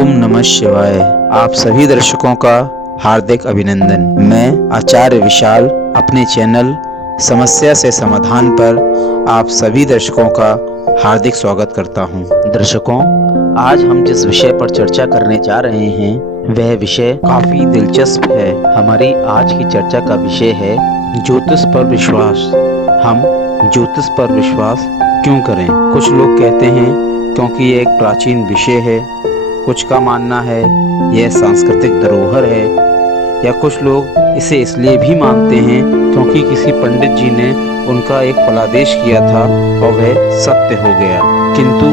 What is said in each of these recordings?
ओम नमः शिवाय। आप सभी दर्शकों का हार्दिक अभिनंदन। मैं आचार्य विशाल अपने चैनल समस्या से समाधान पर आप सभी दर्शकों का हार्दिक स्वागत करता हूं। दर्शकों, आज हम जिस विषय पर चर्चा करने जा रहे हैं वह विषय काफ़ी दिलचस्प है। हमारी आज की चर्चा का विषय है ज्योतिष पर विश्वास। हम ज्योतिष पर विश्वास क्यों करें? कुछ लोग कहते हैं क्योंकि ये एक प्राचीन विषय है, कुछ का मानना है यह सांस्कृतिक धरोहर है, या कुछ लोग इसे इसलिए भी मानते हैं क्योंकि किसी पंडित जी ने उनका एक फलादेश किया था और वह सत्य हो गया। किंतु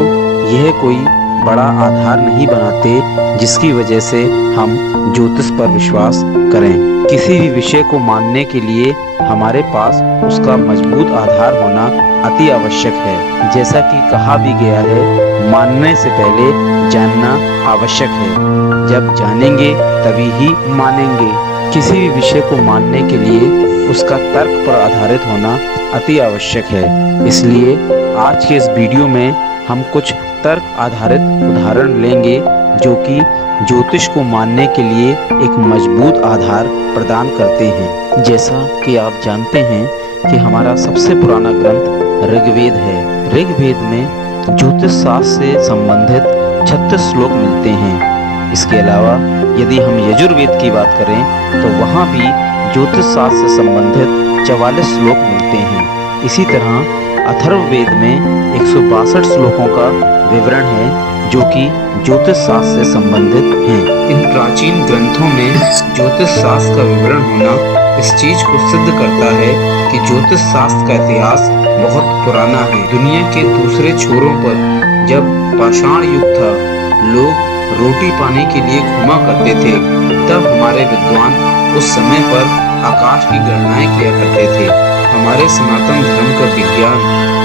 यह कोई बड़ा आधार नहीं बनाते जिसकी वजह से हम ज्योतिष पर विश्वास करें। किसी भी विषय को मानने के लिए हमारे पास उसका मजबूत आधार होना अति आवश्यक है। जैसा कि कहा भी गया है, मानने से पहले जानना आवश्यक है। जब जानेंगे तभी ही मानेंगे। किसी भी विषय को मानने के लिए उसका तर्क पर आधारित होना अति आवश्यक है। इसलिए आज के इस वीडियो में हम कुछ तर्क आधारित उदाहरण लेंगे जो कि ज्योतिष को मानने के लिए एक मजबूत आधार प्रदान करते हैं। जैसा कि आप जानते हैं कि हमारा सबसे पुराना ग्रंथ ऋग्वेद है। ऋग्वेद में ज्योतिष शास्त्र से संबंधित 36 श्लोक मिलते हैं। इसके अलावा यदि हम यजुर्वेद की बात करें तो वहाँ भी ज्योतिष शास्त्र से संबंधित 44 श्लोक मिलते हैं। इसी तरह अथर्ववेद में 162 श्लोकों का विवरण है जो कि ज्योतिष शास्त्र से संबंधित हैं। इन प्राचीन ग्रंथों में ज्योतिष शास्त्र का विवरण होना इस चीज को सिद्ध करता है कि ज्योतिष शास्त्र का इतिहास बहुत पुराना है। दुनिया के दूसरे छोरों पर जब पाषाण युग था, लोग रोटी पाने के लिए घूमा करते थे, तब हमारे विद्वान उस समय पर आकाश की गणनाएं किया करते थे। हमारे सनातन धर्म का विज्ञान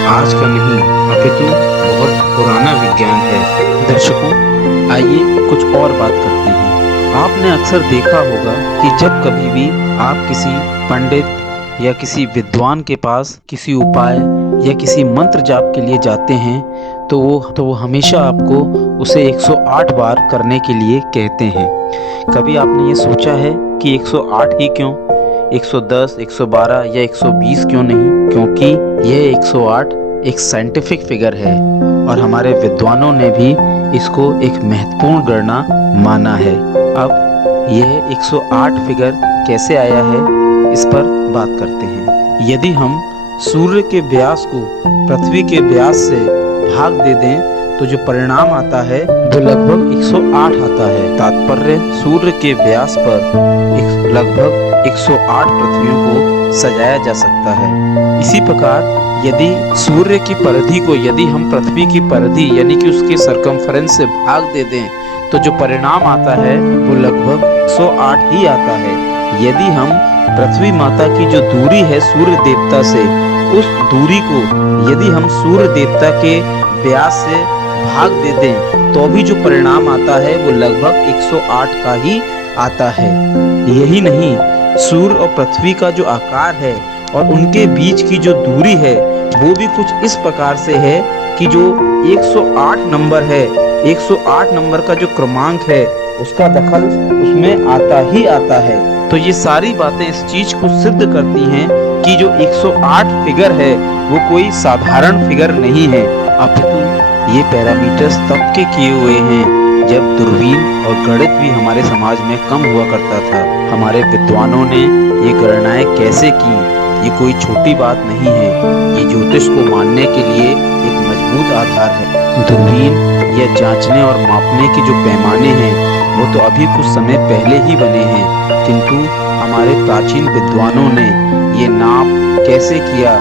आज का नहीं अपितु बहुत पुराना विज्ञान है। दर्शकों, आइए कुछ और बात करते हैं। आपने अक्सर देखा होगा कि जब कभी भी आप किसी पंडित या किसी विद्वान के पास किसी उपाय या किसी मंत्र जाप के लिए जाते हैं तो वो हमेशा आपको उसे 108 बार करने के लिए कहते हैं। कभी आपने ये सोचा है कि 108 ही क्यों? 110, 112 या 120 क्यों नहीं? क्योंकि यह 108 एक साइंटिफिक फिगर है और हमारे विद्वानों ने भी इसको एक महत्वपूर्ण गणना माना है। अब यह 108 फिगर कैसे आया है, इस पर बात करते हैं। यदि हम सूर्य के व्यास को पृथ्वी के व्यास से भाग दे दें तो जो परिणाम आता है वो लगभग 108 आता है। तात्पर्य, सूर्य के व्यास पर लगभग 108 पृथ्वियों को सजाया जा सकता है। इसी प्रकार यदि सूर्य की परिधि को यदि हम पृथ्वी की परिधि यानी कि उसके सरकमफ्रेंस से भाग दे दें तो जो परिणाम आता है वो लगभग 108 ही आता है। यदि हम पृथ्वी माता की जो दूरी है सूर्य देवता से, उस दूरी को यदि हम सूर्य देवता के व्यास से भाग दे दें तो भी जो परिणाम आता है वो लगभग 108 का ही आता है। यही नहीं, सूर्य और पृथ्वी का जो आकार है और उनके बीच की जो दूरी है वो भी कुछ इस प्रकार से है कि जो 108 नंबर है, 108 नंबर का जो क्रमांक है उसका दखल उसमें आता ही आता है। तो ये सारी बातें इस चीज को सिद्ध करती हैं कि जो 108 फिगर है वो कोई साधारण फिगर नहीं है, अपितु ये पैरामीटर्स तब के किए हुए हैं जब दूरबीन और गणित भी हमारे समाज में कम हुआ करता था। हमारे विद्वानों ने ये गणनाएं कैसे की, ये कोई छोटी बात नहीं है। ये ज्योतिष को मानने के लिए एक मजबूत आधार है। दूरबीन या जांचने और मापने के जो पैमाने हैं वो तो अभी कुछ समय पहले ही बने हैं, किंतु हमारे प्राचीन विद्वानों ने ये नाप कैसे किया,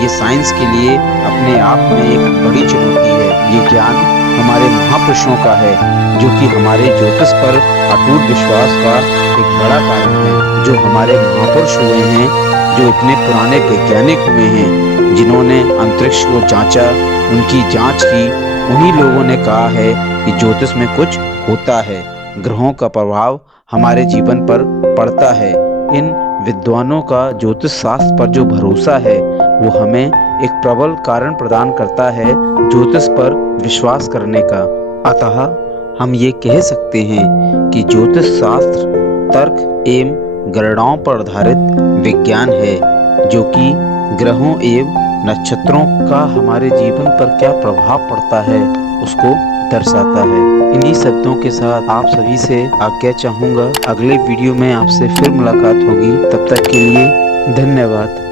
ये साइंस के लिए अपने आप में एक बड़ी चुनौती है। ये ज्ञान हमारे महापुरुषों का है जो कि हमारे ज्योतिष पर अटूट विश्वास का एक बड़ा कारण है। जो हमारे महापुरुष हुए हैं, जो इतने पुराने वैज्ञानिक हुए हैं, जिन्होंने अंतरिक्ष को जांचा, उनकी जांच की, उन्हीं लोगों ने कहा है कि ज्योतिष में कुछ होता है, ग्रहों का प्रभाव हमारे जीवन पर पड़ता है। इन विद्वानों का ज्योतिष शास्त्र पर जो भरोसा है वो हमें एक प्रबल कारण प्रदान करता है ज्योतिष पर विश्वास करने का। अतः हम ये कह सकते हैं कि ज्योतिष शास्त्र तर्क एवं गणनाओं पर आधारित विज्ञान है, जो कि ग्रहों एवं नक्षत्रों का हमारे जीवन पर क्या प्रभाव पड़ता है उसको दर्शाता है। इन्हीं शब्दों के साथ आप सभी से आज्ञा चाहूँगा। अगले वीडियो में आपसे फिर मुलाकात होगी। तब तक के लिए धन्यवाद।